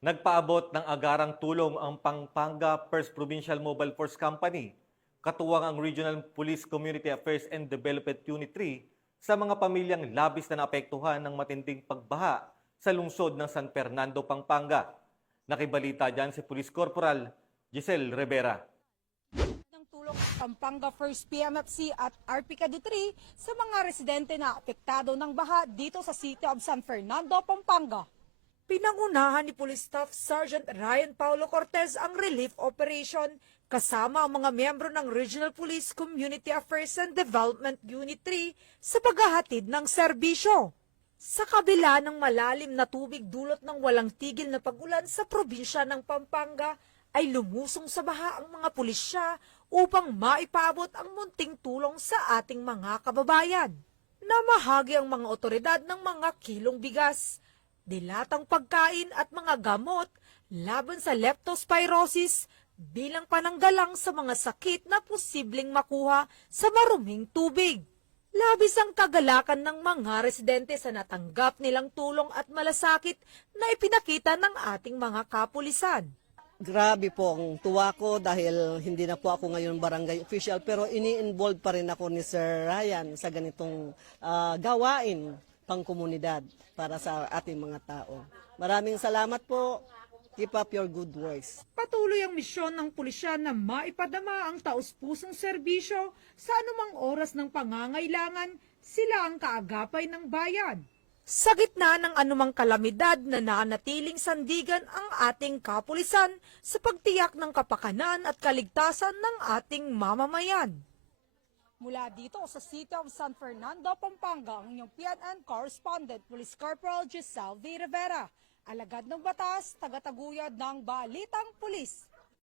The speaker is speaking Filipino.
Nagpaabot ng agarang tulong ang Pampanga First Provincial Mobile Force Company, katuwang ang Regional Police Community Affairs and Development Unit 3 sa mga pamilyang labis na naapektuhan ng matinding pagbaha sa lungsod ng San Fernando, Pampanga. Nakibalita dyan si Police Corporal Giselle Rivera. Ng tulong ng Pampanga First PMFC at RPCAD 3 sa mga residente na apektado ng baha dito sa City of San Fernando, Pampanga. Pinangunahan ni Police Staff Sergeant Ryan Paulo Cortez ang relief operation kasama ang mga miyembro ng Regional Police Community Affairs and Development Unit 3 sa paghahatid ng serbisyo. Sa kabila ng malalim na tubig dulot ng walang tigil na pag-ulan sa probinsya ng Pampanga, ay lumusong sa baha ang mga pulisya upang maipabot ang munting tulong sa ating mga kababayan. Namahagi ang mga otoridad ng mga kilong bigas, dilatang pagkain at mga gamot laban sa leptospirosis bilang pananggalang sa mga sakit na posibleng makuha sa maruming tubig. Labis ang kagalakan ng mga residente sa natanggap nilang tulong at malasakit na ipinakita ng ating mga kapulisan. Grabe po ang tuwa ko dahil hindi na po ako ngayon barangay official pero ini-involve pa rin ako ni Sir Ryan sa ganitong gawain pang komunidad para sa ating mga tao. Maraming salamat po. Keep up your good works. Patuloy ang misyon ng pulisya na maipadama ang taus-pusong serbisyo sa anumang oras ng pangangailangan, sila ang kaagapay ng bayan. Sa gitna ng anumang kalamidad na nanatiling sandigan ang ating kapulisan sa pagtiyak ng kapakanan at kaligtasan ng ating mamamayan. Mula dito sa City of San Fernando, Pampanga, ang inyong PNN correspondent, Police Corporal Giselle V. Rivera, alagad ng batas, tagataguyod ng Balitang Pulis.